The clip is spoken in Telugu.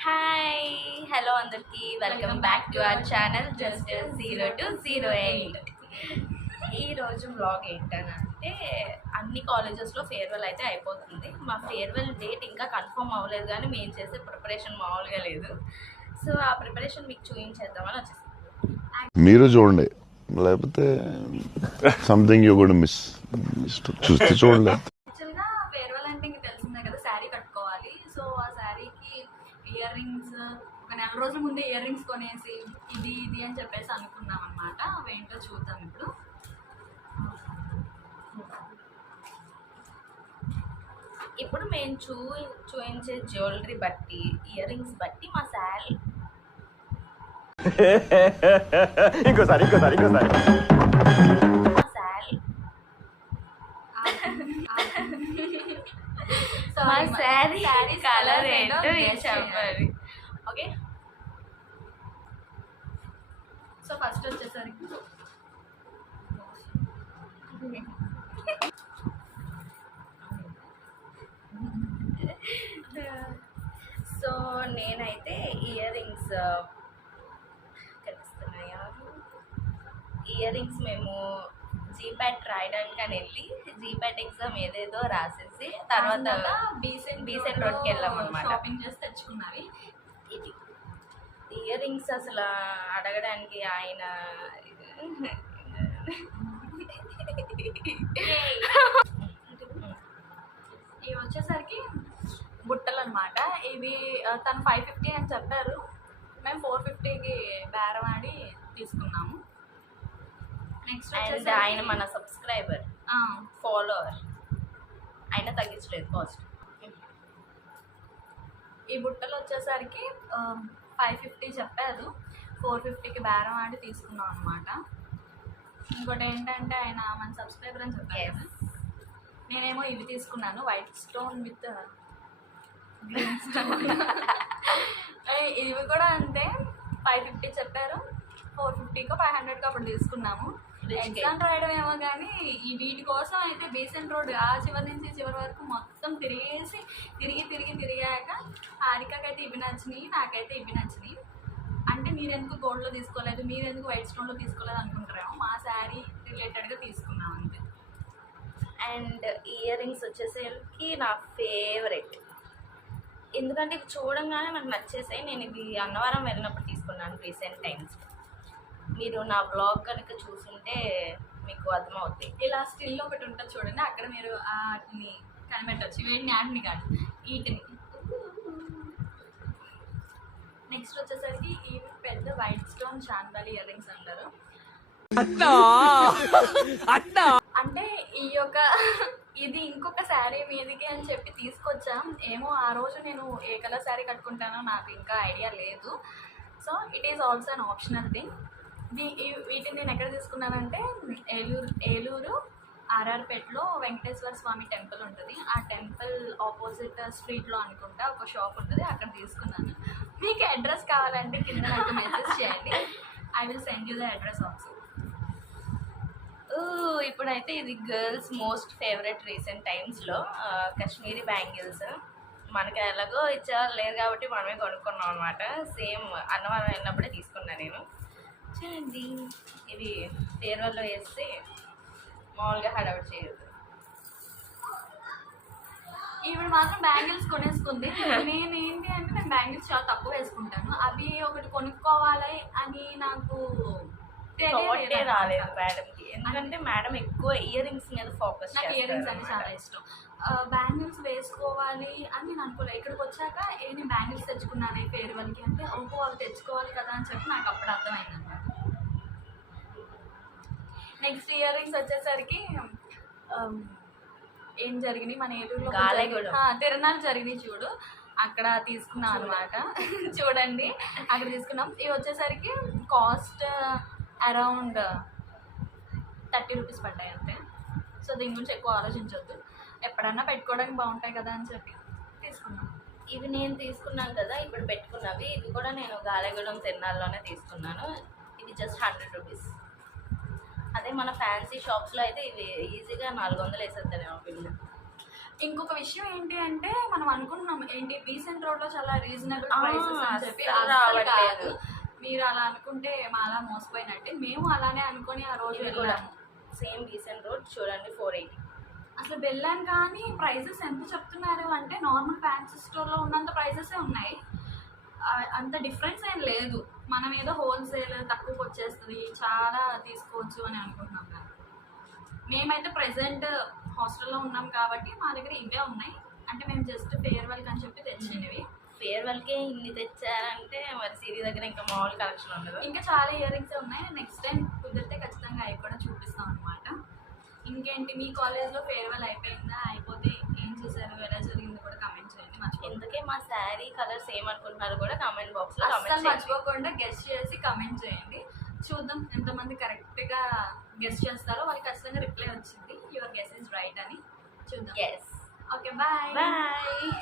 హాయ్ హలో అందరికీ welcome back to our channel just 0208. ఈరోజు బ్లాగ్ ఏంటంటే అన్ని కాలేజెస్లో ఫేర్వెల్ అయితే అయిపోతుంది. మా ఫేర్వెల్ డేట్ ఇంకా కన్ఫర్మ్ అవ్వలేదు, కానీ మేము చేసే ప్రిపరేషన్ మామూలుగా లేదు. సో ఆ ప్రిపరేషన్ మీకు చూపించేద్దామని వచ్చేసి మీరు చూడండి, లేకపోతే సంథింగ్ యూ కూడా మిస్ చూస్తే చూడండి. యాక్చువల్గా ఫేర్వెల్ అంటే ఇంక తెలిసిందే కదా, శారీ కట్టుకోవాలి. సో ఆ శారీకి ఇయర్ రింగ్స్ ఒక నెల రోజుల ముందే ఇయర్ రింగ్స్ కొనేసి ఇది ఇది అని చెప్పేసి అనుకున్నాం అనమాట. అవేంటో చూద్దాం ఇప్పుడు. ఇప్పుడు మేము చూపించే జ్యువెలరీ బట్టి, ఇయర్ రింగ్స్ బట్టి మా శారీ ఇంకోసారి మా శారీ కలర్ ఏంటో చెప్పాలి. ఓకే, సో ఫస్ట్ వచ్చేసరికి సో నేనైతే ఇయర్ రింగ్స్ కనిపిస్తున్నాయా, ఇయర్ రింగ్స్ మేము జీప్యాట్ రాయడానికి అని వెళ్ళి జీప్యాట్ ఎగ్జామ్ ఏదేదో రాసేసి తర్వాత బీసెంట్ రోడ్కి వెళ్ళాం అనమాట. షాపింగ్ చేసి తెచ్చుకున్నవి ఇది ఇయర్ రింగ్స్ అసలు అడగడానికి ఆయన ఇవి వచ్చేసరికి బుట్టలు అనమాట. ఇవి తను 550 అని చెప్పారు, మేము 450కి బేరం ఆడి తీసుకున్నాము. నెక్స్ట్ అండ్ ఆయన మన సబ్స్క్రైబర్ ఫాలోవర్, ఆయన తగ్గించలేదు కాస్ట్. ఈ బుట్టలు వచ్చేసరికి 550 చెప్పారు, 450కి బేరం ఆడి తీసుకున్నాం అనమాట. ఇంకోటి ఏంటంటే ఆయన మన సబ్స్క్రైబర్ అని చెప్పారు కదా, నేనేమో ఇవి తీసుకున్నాను, white stone with green stone. ఇవి కూడా అంతే, 550 చెప్పారు, 450కో 500కో అప్పుడు తీసుకున్నాము. ఎగ్జామ్ రాయడం ఏమో కానీ ఈ వీటి కోసం అయితే బీసెంట్ రోడ్ ఆ చివరి నుంచి చివరి వరకు మొత్తం తిరిగాక హారికకైతే ఇవి నచ్చినాయి, నాకైతే ఇవి నచ్చినాయి. అంటే మీరెందుకు గోల్డ్లో తీసుకోలేదు, మీరెందుకు వైట్ స్టోన్లో తీసుకోలేదు అనుకుంటారేమో, మా శారీ రిలేటెడ్గా తీసుకున్నాం అంతే. అండ్ ఇయర్ రింగ్స్ వచ్చేసరికి నా ఫేవరెట్, ఎందుకంటే ఇవి చూడంగానే నాకు నచ్చేసాయి. నేను ఇవి అన్నవరం వెళ్ళినప్పుడు తీసుకున్నాను రీసెంట్ టైమ్స్. మీరు నా బ్లాగ్ కనుక చూసుంటే మీకు అర్థమవుతాయి. ఇలా స్టిల్ ఒకటి ఉంటుంది చూడండి, అక్కడ మీరు వాటిని కనిపెట్టవచ్చు, వీటిని ఆటిని కాదు వీటిని. నెక్స్ట్ వచ్చేసరికి ఈ పెద్ద వైట్ స్టోన్ చాందాలి ఇయర్ రింగ్స్ అంటారు. అంటే ఈ యొక్క ఇది ఇంకొక శారీ మీదకి అని చెప్పి తీసుకొచ్చాం. ఏమో ఆ రోజు నేను ఏ కలర్ శారీ కట్టుకుంటానో నాకు ఇంకా ఐడియా లేదు. So it is also an optional thing. వీటిని నేను ఎక్కడ తీసుకున్నానంటే ఏలూరు ఆర్ఆర్పేటలో వెంకటేశ్వర స్వామి టెంపుల్ ఉంటుంది. ఆ టెంపుల్ ఆపోజిట్ స్ట్రీట్లో అనుకుంటా ఒక షాప్ ఉంటుంది, అక్కడ తీసుకున్నాను. మీకు అడ్రస్ కావాలంటే కింద నాకు మెసేజ్ చేయండి, I will send you the address also. ఇప్పుడైతే ఇది గర్ల్స్ మోస్ట్ ఫేవరెట్ రీసెంట్ టైమ్స్లో కాశ్మీరీ బ్యాంగిల్స్. మనకి ఎలాగో ఇచ్చేవాళ్ళు లేరు కాబట్టి మనమే కొనుక్కున్నాం అనమాట. సేమ్ అన్నవరం వెళ్ళినప్పుడే తీసుకున్నాను నేను. చూడండి, ఇవి ఫేర్వెల్లో వేస్తే మామూలుగా హడావుడి చేయదు. ఈవిడ మాత్రం బ్యాంగిల్స్ కొనేసుకుంది. నేనేంటి అంటే నేను బ్యాంగిల్స్ చాలా తక్కువ వేసుకుంటాను, అవి ఒకటి కొనుక్కోవాలి అని నాకు రాలేదు మేడంకి, ఎందుకంటే మేడం ఎక్కువ ఇయర్ రింగ్స్ మీద ఫోకస్. నాకు ఇయర్ రింగ్స్ అంటే చాలా ఇష్టం. బ్యాంగిల్స్ వేసుకోవాలి అని నేను అనుకోలేదు. ఇక్కడికి వచ్చాక నేను బ్యాంగిల్స్ తెచ్చుకున్నాను ఈ ఫేర్వెల్కి అంటే, ఓహో అవి తెచ్చుకోవాలి కదా అని చెప్పి నాకు అప్పుడు అర్థమైంది అనమాట. నెక్స్ట్ ఇయర్ రింగ్స్ వచ్చేసరికి ఏం జరిగినాయి, మన ఏలూరులో తిరణాలు జరిగినాయి చూడు, అక్కడ తీసుకున్నాం అనమాట. చూడండి అక్కడ తీసుకున్నాం. ఇవి వచ్చేసరికి కాస్ట్ అరౌండ్ 30 రూపీస్ పడ్డాయి అంతే. సో దీని గురించి ఎక్కువ ఆలోచించవద్దు, ఎప్పుడన్నా పెట్టుకోవడానికి బాగుంటాయి కదా అని చెప్పి తీసుకున్నాం. ఇవి నేను తీసుకున్నాను కదా ఇప్పుడు పెట్టుకున్నవి, ఇవి కూడా నేను గాలగూడెం తిరునాళ్ళలోనే తీసుకున్నాను. ఇవి జస్ట్ 100 రూపీస్. అదే మన ఫ్యాన్సీ షాప్స్లో అయితే ఇవి ఈజీగా 400 వేసేస్తారేమో బిల్లు. ఇంకొక విషయం ఏంటి అంటే మనం అనుకుంటున్నాం ఏంటి డీసెంట్ రోడ్ లో చాలా రీజనబుల్ ప్రైసెస్ అని చెప్పి అస్సలు అస్సలు రావట్లేదు. కాదు. మీరు అలా అనుకుంటే మాలా మోసపోయినట్టే. మేము అలానే అనుకొని ఆ రోజు ఇది కూడా వెళ్ళాము. సేమ్ డీసెంట్ రోడ్ చూడండి 480. అసలు వెళ్ళాను కానీ ప్రైజెస్ ఎంత చెప్తున్నారు అంటే నార్మల్ ఫ్యాన్సీ స్టోర్లో ఉన్నంత ప్రైజెసే ఉన్నాయి. అంత డిఫరెన్స్ ఏం లేదు. మనం ఏదో హోల్సేల్ తక్కువకి వచ్చేస్తుంది చాలా తీసుకోవచ్చు అని అనుకుంటున్నాం కానీ మేమైతే ప్రెసెంట్ హాస్టల్లో ఉన్నాం కాబట్టి మా దగ్గర ఇవే ఉన్నాయి. అంటే మేము జస్ట్ ఫేర్వెల్కి అని చెప్పి తెచ్చినవి. ఫేర్వెల్కే ఇన్ని తెచ్చారంటే మరి సిరి దగ్గర ఇంకా మామూలు కలెక్షన్ ఉండదు. ఇంకా చాలా ఇయర్ రింగ్స్ ఉన్నాయి. నెక్స్ట్ టైం కుదిరితే ఖచ్చితంగా అవి కూడా చూపిస్తాం అనమాట. ఇంకేంటి మీ కాలేజ్లో ఫేర్వెల్ అయిపోయిందా? అయిపోతే ఏం చేశారు, ఎలా జరిగింది కూడా కమెంట్ చేయండి. ఎందుకే మా శారీ కలర్స్ ఏమనుకుంటున్నారు కూడా కామెంట్ బాక్స్లో అస్సలు కామెంట్ చేయండి. మర్చిపోకుండా గెస్ట్ చేసి కమెంట్ చేయండి. చూద్దాం ఎంతమంది కరెక్ట్గా గెస్ట్ చేస్తారో వాళ్ళకి ఖచ్చితంగా రిప్లై వచ్చింది యువర్ గెస్ ఇస్ రైట్ అని. చూద్దాం. Yes okay bye. బాయ్.